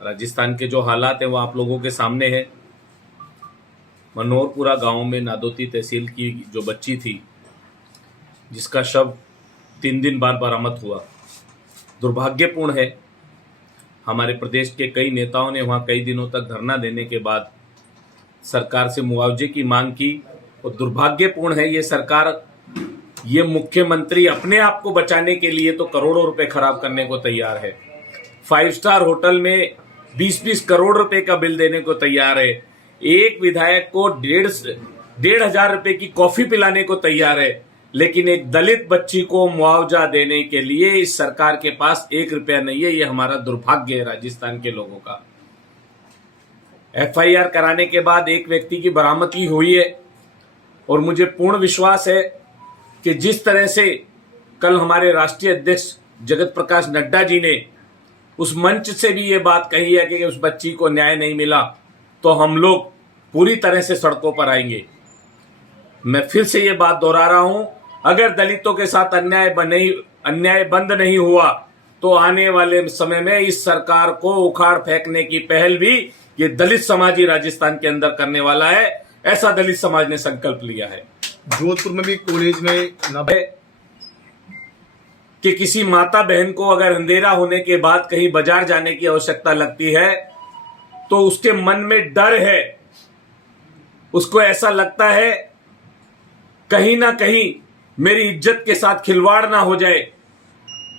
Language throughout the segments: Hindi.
राजस्थान के जो हालात हैं वो आप लोगों के सामने है। मनोहरपुरा गांव में नादौती तहसील की जो बच्ची थी जिसका शव 3 दिन बाद बरामद हुआ, दुर्भाग्यपूर्ण है। हमारे प्रदेश के कई नेताओं ने वहाँ कई दिनों तक धरना देने के बाद सरकार से मुआवजे की मांग की और दुर्भाग्यपूर्ण है ये मुख्यमंत्री अपने आप को बचाने के लिए तो करोड़ों रुपए खराब करने को तैयार है। 5 स्टार होटल में 20-20 करोड़ रुपए का बिल देने को तैयार है। एक विधायक को 1,500 रुपए की कॉफी पिलाने को तैयार है, लेकिन एक दलित बच्ची को मुआवजा देने के लिए इस सरकार के पास 1 रुपया नहीं है। ये हमारा दुर्भाग्य है राजस्थान के लोगों का। FIR कराने के बाद एक व्यक्ति की बरामदगी हुई है और मुझे पूर्ण विश्वास है कि जिस तरह से कल हमारे राष्ट्रीय अध्यक्ष जगत प्रकाश नड्डा जी ने उस मंच से भी ये बात कही है कि उस बच्ची को न्याय नहीं मिला तो हम लोग पूरी तरह से सड़कों पर आएंगे। मैं फिर से ये बात दोहरा रहा हूं, अगर दलितों के साथ अन्याय बंद नहीं हुआ तो आने वाले समय में इस सरकार को उखाड़ फेंकने की पहल भी ये दलित समाज ही राजस्थान के अंदर करने वाला है। ऐसा दलित समाज ने संकल्प लिया है। जोधपुर में भी कॉलेज में कि किसी माता बहन को अगर अंधेरा होने के बाद कहीं बाजार जाने की आवश्यकता लगती है तो उसके मन में डर है, उसको ऐसा लगता है कहीं ना कहीं मेरी इज्जत के साथ खिलवाड़ ना हो जाए,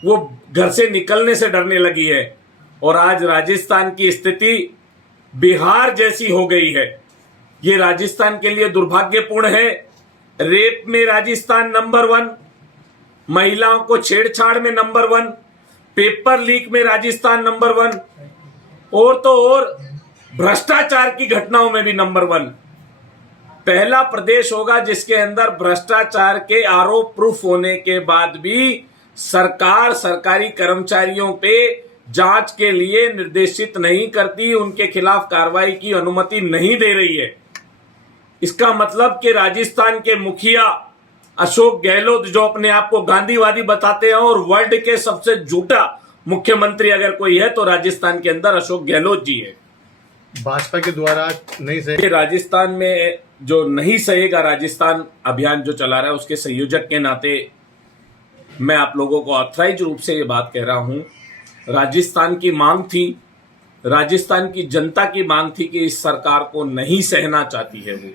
वो घर से निकलने से डरने लगी है। और आज राजस्थान की स्थिति बिहार जैसी हो गई है। ये राजस्थान के लिए दुर्भाग्यपूर्ण है। रेप में राजस्थान नंबर 1, महिलाओं को छेड़छाड़ में नंबर 1, पेपर लीक में राजस्थान नंबर 1 और तो और भ्रष्टाचार की घटनाओं में भी नंबर 1। पहला प्रदेश होगा जिसके अंदर भ्रष्टाचार के आरोप प्रूफ होने के बाद भी सरकार सरकारी कर्मचारियों पे जांच के लिए निर्देशित नहीं करती, उनके खिलाफ कार्रवाई की अनुमति नहीं दे रही है। इसका मतलब कि राजस्थान के मुखिया अशोक गहलोत, जो अपने आप को गांधीवादी बताते हैं और वर्ल्ड के सबसे झूठा मुख्यमंत्री अगर कोई है तो राजस्थान के अंदर अशोक गहलोत जी है। भाजपा के द्वारा नहीं सही राजस्थान में जो नहीं सहेगा राजस्थान अभियान जो चला रहा है उसके संयोजक के नाते मैं आप लोगों को ऑथराइज रूप से ये बात कह रहा हूं। राजस्थान की मांग थी, राजस्थान की जनता की मांग थी कि इस सरकार को नहीं सहना चाहती है। वो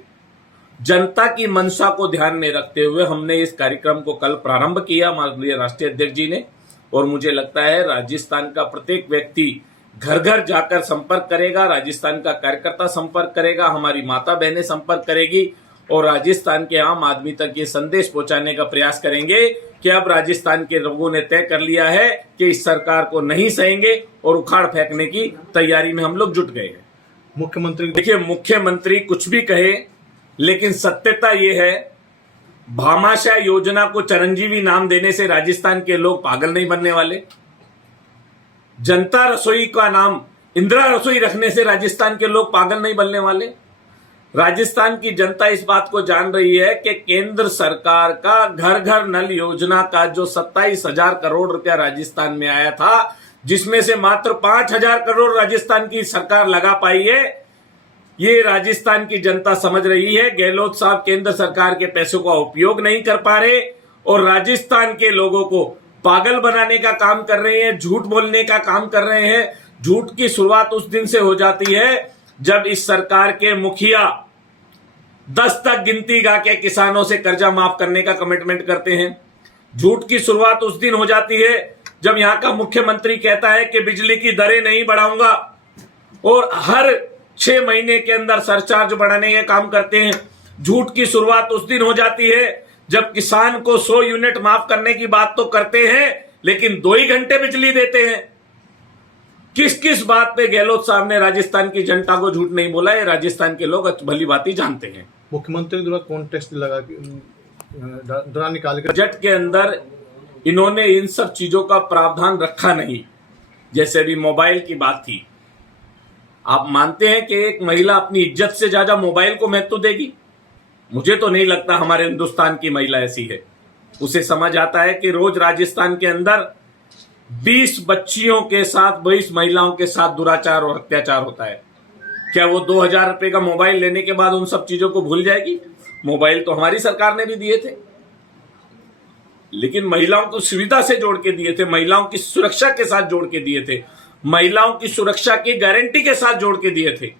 जनता की मंशा को ध्यान में रखते हुए हमने इस कार्यक्रम को कल प्रारंभ किया माननीय राष्ट्रीय अध्यक्ष जी ने, और मुझे लगता है राजस्थान का प्रत्येक व्यक्ति घर घर जाकर संपर्क करेगा, राजस्थान का कार्यकर्ता संपर्क करेगा, हमारी माता बहनें संपर्क करेगी और राजस्थान के आम आदमी तक ये संदेश पहुंचाने का प्रयास करेंगे कि अब राजस्थान के लोगों ने तय कर लिया है कि इस सरकार को नहीं सहेंगे और उखाड़ फेंकने की तैयारी में हम लोग जुट गए हैं। मुख्यमंत्री देखिए, मुख्यमंत्री कुछ भी कहे लेकिन सत्यता ये है, भामाशाह योजना को चिरंजीवी नाम देने से राजस्थान के लोग पागल नहीं बनने वाले। जनता रसोई का नाम इंदिरा रसोई रखने से राजस्थान के लोग पागल नहीं बनने वाले। राजस्थान की जनता इस बात को जान रही है कि केंद्र सरकार का घर घर नल योजना का जो 27,000 करोड़ रुपया राजस्थान में आया था, जिसमें से मात्र 5,000 करोड़ राजस्थान की सरकार लगा पाई है, ये राजस्थान की जनता समझ रही है। गहलोत साहब केंद्र सरकार के पैसों का उपयोग नहीं कर पा रहे और राजस्थान के लोगों को पागल बनाने का काम कर रहे हैं, झूठ बोलने का काम कर रहे हैं। झूठ की शुरुआत उस दिन से हो जाती है जब इस सरकार के मुखिया 10 तक गिनती गा के किसानों से कर्जा माफ करने का कमिटमेंट करते हैं। झूठ की शुरुआत उस दिन हो जाती है जब यहां का मुख्यमंत्री कहता है कि बिजली की दरें नहीं बढ़ाऊंगा और हर 6 महीने के अंदर सरचार्ज बढ़ाने का काम करते हैं। झूठ की शुरुआत उस दिन हो जाती है जब किसान को 100 यूनिट माफ करने की बात तो करते हैं लेकिन 2 ही घंटे बिजली देते हैं। किस किस बात पे गहलोत साहब ने राजस्थान की जनता को झूठ नहीं बोला, ये राजस्थान के लोग भली भांति जानते हैं। मुख्यमंत्री द्वारा कॉन्टेस्ट लगा दौरान निकाल कर बजट के अंदर इन्होंने इन सब चीजों का प्रावधान रखा नहीं। जैसे अभी मोबाइल की बात थी, आप मानते हैं कि एक महिला अपनी इज्जत से ज्यादा मोबाइल को महत्व देगी? मुझे तो नहीं लगता हमारे हिंदुस्तान की महिला ऐसी है। उसे समझ आता है कि रोज राजस्थान के अंदर 20 बच्चियों के साथ 20 महिलाओं के साथ दुराचार और अत्याचार होता है, क्या वो 2000 रुपए का मोबाइल लेने के बाद उन सब चीजों को भूल जाएगी? मोबाइल तो हमारी सरकार ने भी दिए थे, लेकिन महिलाओं को सुविधा से जोड़ के दिए थे, महिलाओं की सुरक्षा के साथ जोड़ के दिए थे, महिलाओं की सुरक्षा की गारंटी के साथ जोड़ के दिए थे।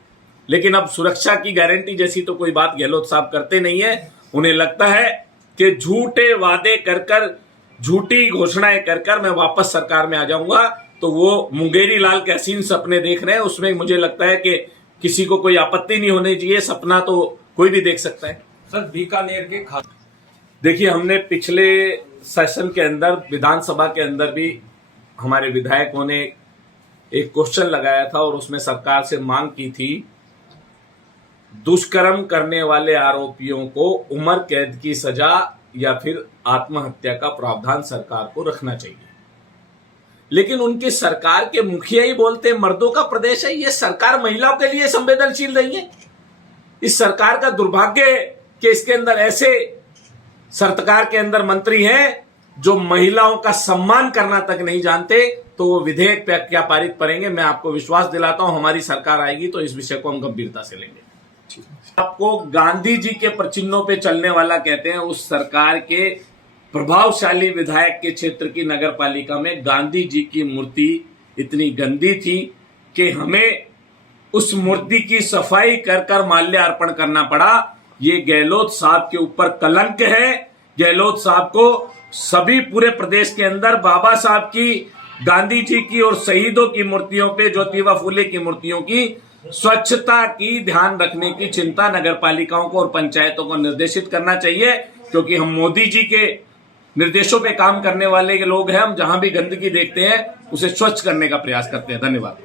लेकिन अब सुरक्षा की गारंटी जैसी तो कोई बात गहलोत साहब करते नहीं है। उन्हें लगता है कि झूठे वादे कर कर, झूठी घोषणाएं कर कर मैं वापस सरकार में आ जाऊंगा, तो वो मुंगेरी लाल के हसीन सपने देख रहे हैं। उसमें मुझे लगता है कि किसी को कोई आपत्ति नहीं होनी चाहिए, सपना तो कोई भी देख सकता है। सर, बीकानेर के देखिए, हमने पिछले सेशन के अंदर विधानसभा के अंदर भी हमारे विधायकों ने एक क्वेश्चन लगाया था और उसमें सरकार से मांग की थी, दुष्कर्म करने वाले आरोपियों को उम्र कैद की सजा या फिर आत्महत्या का प्रावधान सरकार को रखना चाहिए। लेकिन उनकी सरकार के मुखिया ही बोलते हैं मर्दों का प्रदेश है, ये सरकार महिलाओं के लिए संवेदनशील नहीं है। इस सरकार का दुर्भाग्य है कि इसके अंदर ऐसे सरकार के अंदर मंत्री हैं जो महिलाओं का सम्मान करना तक नहीं जानते, तो वो विधेयक पे क्या पारित करेंगे। मैं आपको विश्वास दिलाता हूं, हमारी सरकार आएगी तो इस विषय को हम गंभीरता से लेंगे। आपको गांधी जी के प्रचिन्हों पे चलने वाला कहते हैं। उस सरकार के प्रभावशाली विधायक के क्षेत्र की नगर पालिका में गांधी जी की मूर्ति इतनी गंदी थी कि हमें उस मूर्ति की सफाई कर कर माल्यार्पण करना पड़ा। ये गहलोत साहब के ऊपर कलंक है। गहलोत साहब को सभी पूरे प्रदेश के अंदर बाबा साहब की, गांधी जी की और शहीदों की मूर्तियों पे, ज्योतिबा फूले की मूर्तियों की स्वच्छता की ध्यान रखने की चिंता नगर पालिकाओं को और पंचायतों को निर्देशित करना चाहिए, क्योंकि हम मोदी जी के निर्देशों पे काम करने वाले लोग हैं। हम जहां भी गंदगी देखते हैं उसे स्वच्छ करने का प्रयास करते हैं। धन्यवाद।